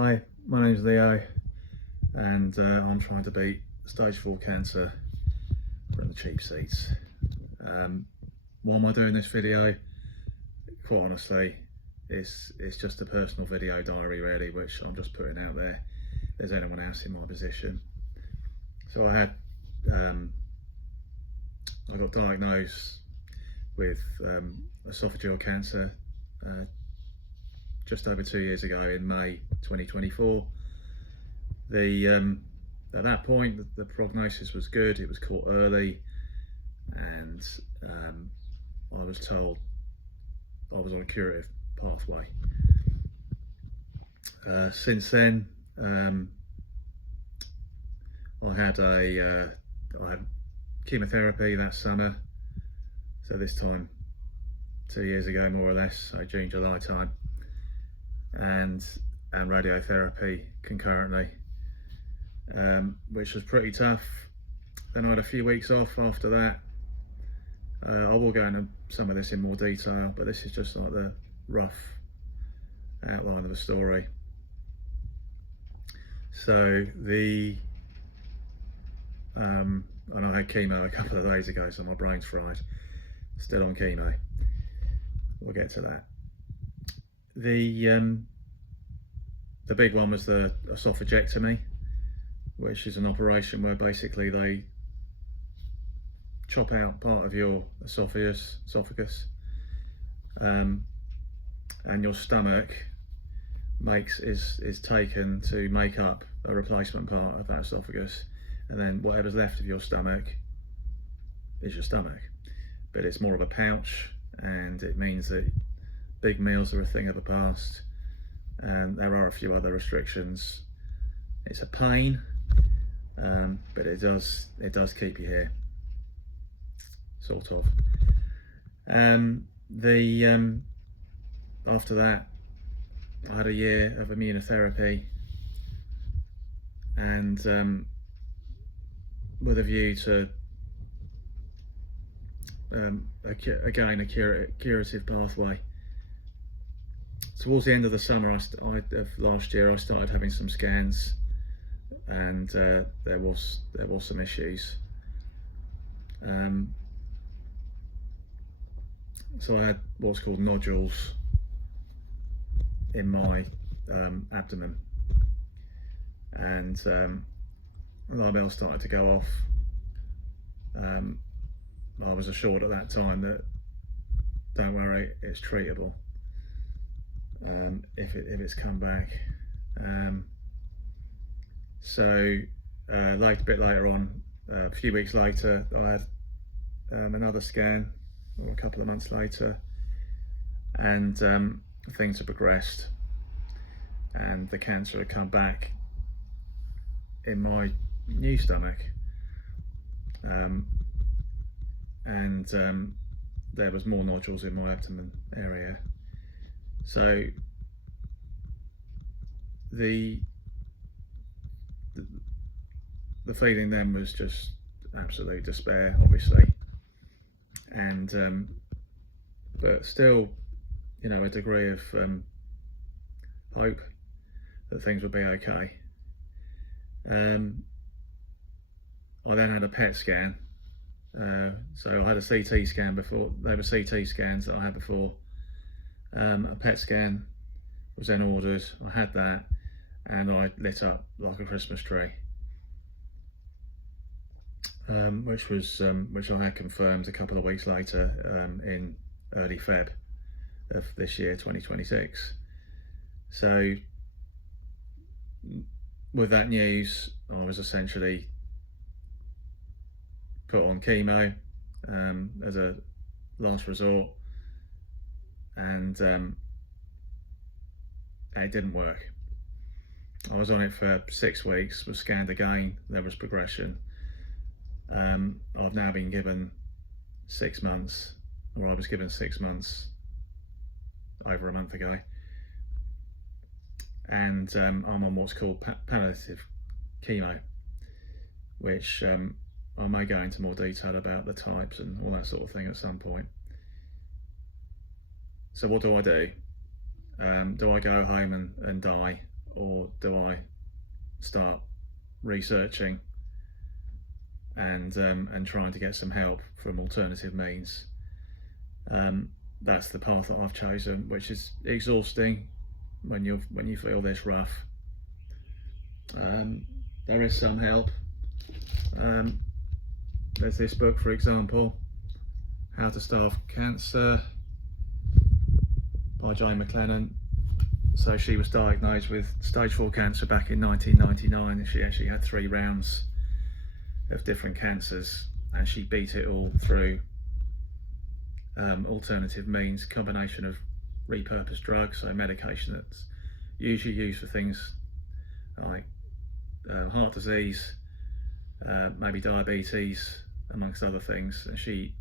Hi, my name's Leo, and I'm trying to beat stage 4 cancer from the cheap seats. Why am I doing this video? Quite honestly, it's just a personal video diary really, which I'm just putting out there. If there's anyone else in my position. So I got diagnosed with esophageal cancer just over 2 years ago in May 2024. At that point, the prognosis was good. It was caught early, and I was told I was on a curative pathway. Since then, I had chemotherapy that summer. So this time, 2 years ago, more or less, so June, July time, and radiotherapy concurrently, which was pretty tough. Then I had a few weeks off after that. I will go into some of this in more detail, but this is just like the rough outline of the story. So and I had chemo a couple of days ago, so my brain's fried. Still on chemo. We'll get to that. The big one was the esophagectomy, which is an operation where basically they chop out part of your esophagus, and your stomach is taken to make up a replacement part of that esophagus, and then whatever's left of your stomach is your stomach, but it's more of a pouch, and it means that big meals are a thing of the past, and there are a few other restrictions. It's a pain, but it does keep you here, sort of. After that, I had a year of immunotherapy, and with a view to again a curative pathway. Towards the end of the summer of last year, I started having some scans, and there was some issues. So I had what's called nodules in my abdomen, and alarm bells started to go off. I was assured at that time that, don't worry, it's treatable if it's come back. A bit later on, a few weeks later, I had another scan, or a couple of months later, and things had progressed, and the cancer had come back in my new stomach, and there was more nodules in my abdomen area. So the feeling then was just absolute despair, obviously, and but still, you know, a degree of hope that things would be okay. I then had a PET scan. So I had a CT scan before. They were CT scans that I had before. A PET scan was then ordered. I had that, and I lit up like a Christmas tree, which I had confirmed a couple of weeks later, in early Feb of this year, 2026. So with that news, I was essentially put on chemo as a last resort, and it didn't work. I was on it for 6 weeks, was scanned again, there was progression. I've now been given 6 months, or I was given 6 months over a month ago, and I'm on what's called palliative chemo, which I may go into more detail about the types and all that sort of thing at some point. So what do? Do I go home and die, or do I start researching and trying to get some help from alternative means? That's the path that I've chosen, which is exhausting when you feel this rough. There is some help. There's this book, for example, How to Starve Cancer by Jane McLennan. So she was diagnosed with stage 4 cancer back in 1999, and she actually had 3 rounds of different cancers, and she beat it all through alternative means, combination of repurposed drugs, so medication that's usually used for things like heart disease, maybe diabetes, amongst other things. And she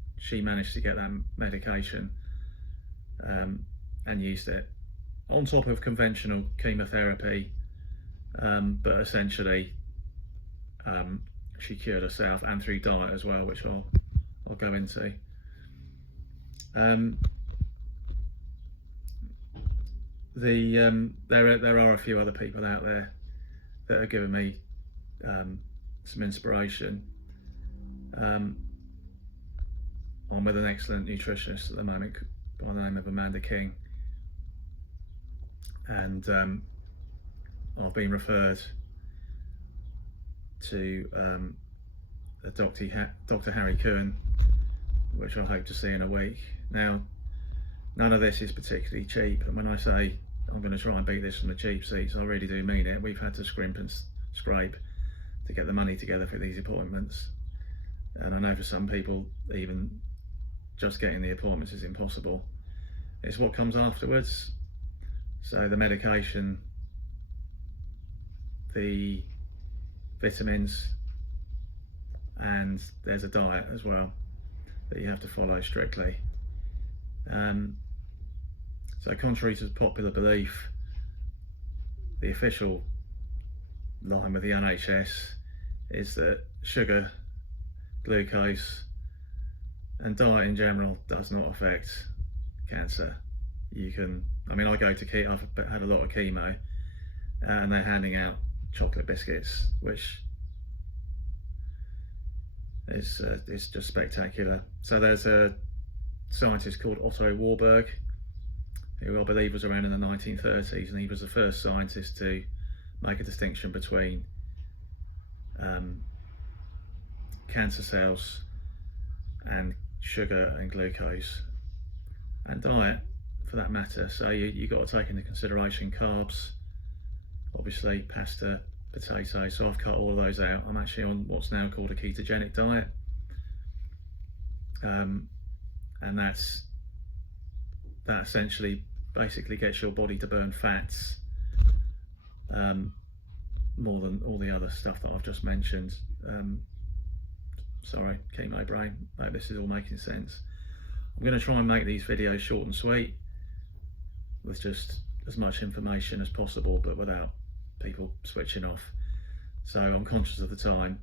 managed to get that medication and used it on top of conventional chemotherapy, but essentially she cured herself, and through diet as well, which I'll go into. There are a few other people out there that are giving me some inspiration. I'm with an excellent nutritionist at the moment by the name of Amanda King, and I've been referred to Dr. Harry Cohen, which I hope to see in a week. Now, none of this is particularly cheap, and when I say I'm going to try and beat this from the cheap seats, I really do mean it. We've had to scrimp and scrape to get the money together for these appointments, and I know for some people even just getting the appointments is impossible. It's what comes afterwards. So the medication, the vitamins, and there's a diet as well that you have to follow strictly. So contrary to popular belief, the official line with the NHS is that sugar, glucose and diet in general does not affect cancer. You can, I mean, I go to keto, I've had a lot of chemo, and they're handing out chocolate biscuits, which is just spectacular. So there's a scientist called Otto Warburg, who I believe was around in the 1930s, and he was the first scientist to make a distinction between cancer cells and sugar and glucose and diet for that matter. So you got to take into consideration carbs, obviously pasta, potato. So I've cut all of those out. I'm actually on what's now called a ketogenic diet, and that essentially basically gets your body to burn fats more than all the other stuff that I've just mentioned. Sorry, chemo brain. Hope this is all making sense. I'm going to try and make these videos short and sweet, with just as much information as possible, but without people switching off. So I'm conscious of the time.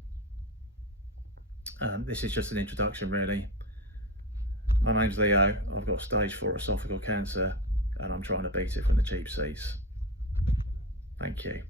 This is just an introduction, really. My name's Leo. I've got stage 4 esophageal cancer, and I'm trying to beat it from the cheap seats. Thank you.